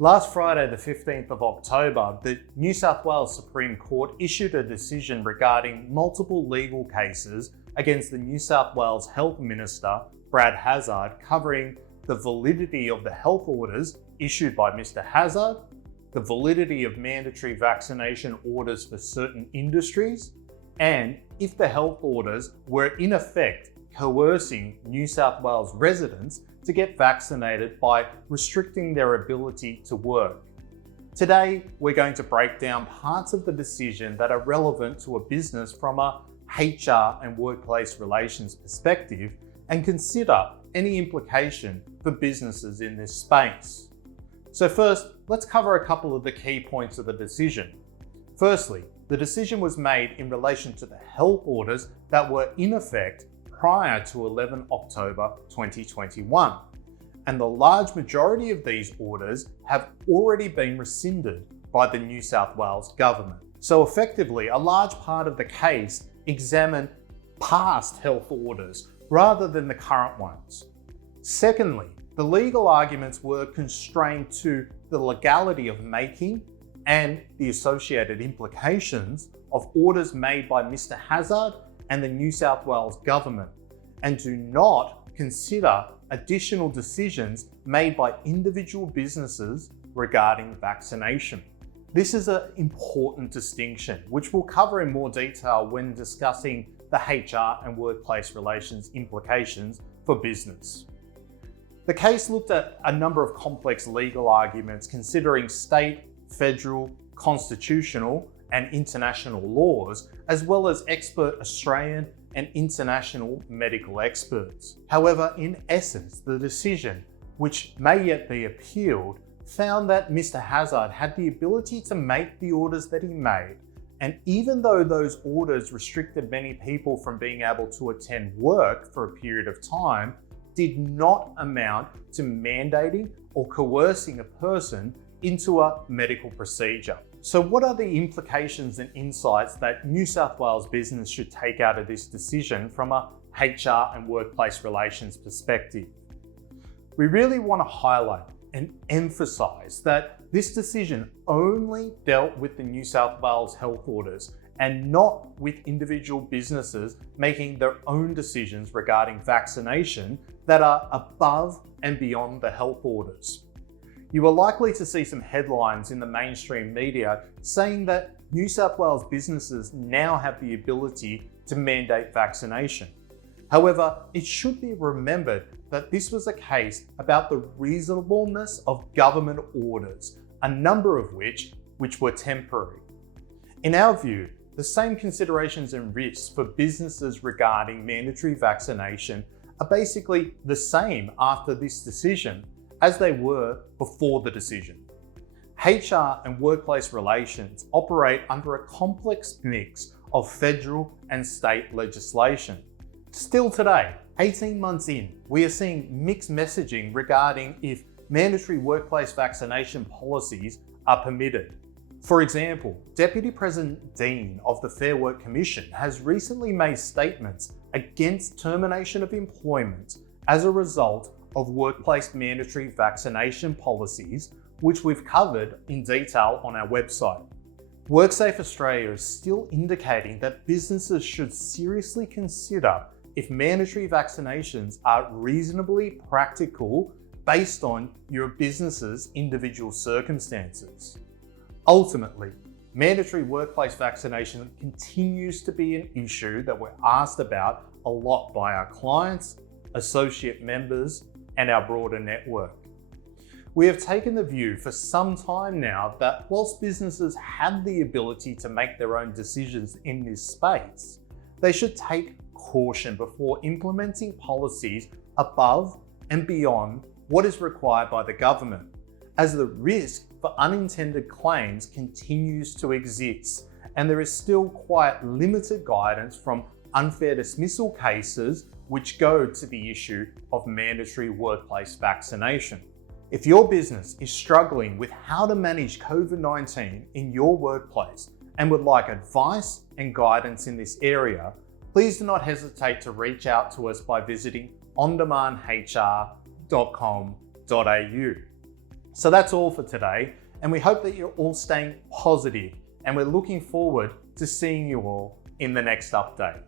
Last Friday, the 15th of October, the New South Wales Supreme Court issued a decision regarding multiple legal cases against the New South Wales Health Minister, Mr Hazzard, covering the validity of the health orders issued by Mr Hazzard, the validity of mandatory vaccination orders for certain industries, and if the health orders were in effect coercing New South Wales residents to get vaccinated by restricting their ability to work. Today, we're going to break down parts of the decision that are relevant to a business from a HR and workplace relations perspective and consider any implication for businesses in this space. So first, let's cover a couple of the key points of the decision. Firstly, the decision was made in relation to the health orders that were in effect prior to 11 October 2021. And the large majority of these orders have already been rescinded by the New South Wales government. So effectively, a large part of the case examined past health orders rather than the current ones. Secondly, the legal arguments were constrained to the legality of making and the associated implications of orders made by Mr Hazzard and the New South Wales government, and do not consider additional decisions made by individual businesses regarding vaccination. This is an important distinction, which we'll cover in more detail when discussing the HR and workplace relations implications for business. The case looked at a number of complex legal arguments considering state, federal, constitutional, and international laws, as well as expert Australian and international medical experts. However, in essence, the decision, which may yet be appealed, found that Mr Hazzard had the ability to make the orders that he made, and even though those orders restricted many people from being able to attend work for a period of time, did not amount to mandating or coercing a person into a medical procedure. So what are the implications and insights that New South Wales business should take out of this decision from a HR and workplace relations perspective? We really want to highlight and emphasise that this decision only dealt with the New South Wales health orders and not with individual businesses making their own decisions regarding vaccination that are above and beyond the health orders. You are likely to see some headlines in the mainstream media saying that New South Wales businesses now have the ability to mandate vaccination. However, it should be remembered that this was a case about the reasonableness of government orders, a number of which were temporary. In our view, the same considerations and risks for businesses regarding mandatory vaccination are basically the same after this decision as they were before the decision. HR and workplace relations operate under a complex mix of federal and state legislation. Still today, 18 months in, we are seeing mixed messaging regarding if mandatory workplace vaccination policies are permitted. For example, Deputy President Dean of the Fair Work Commission has recently made statements against termination of employment as a result of workplace mandatory vaccination policies, which we've covered in detail on our website. WorkSafe Australia is still indicating that businesses should seriously consider if mandatory vaccinations are reasonably practical based on your business's individual circumstances. Ultimately, mandatory workplace vaccination continues to be an issue that we're asked about a lot by our clients, associate members, and our broader network. We have taken the view for some time now that whilst businesses have the ability to make their own decisions in this space, they should take caution before implementing policies above and beyond what is required by the government, as the risk for unintended claims continues to exist, and there is still quite limited guidance from unfair dismissal cases which go to the issue of mandatory workplace vaccination. If your business is struggling with how to manage COVID-19 in your workplace and would like advice and guidance in this area, please do not hesitate to reach out to us by visiting ondemandhr.com.au. So that's all for today, and we hope that you're all staying positive, and we're looking forward to seeing you all in the next update.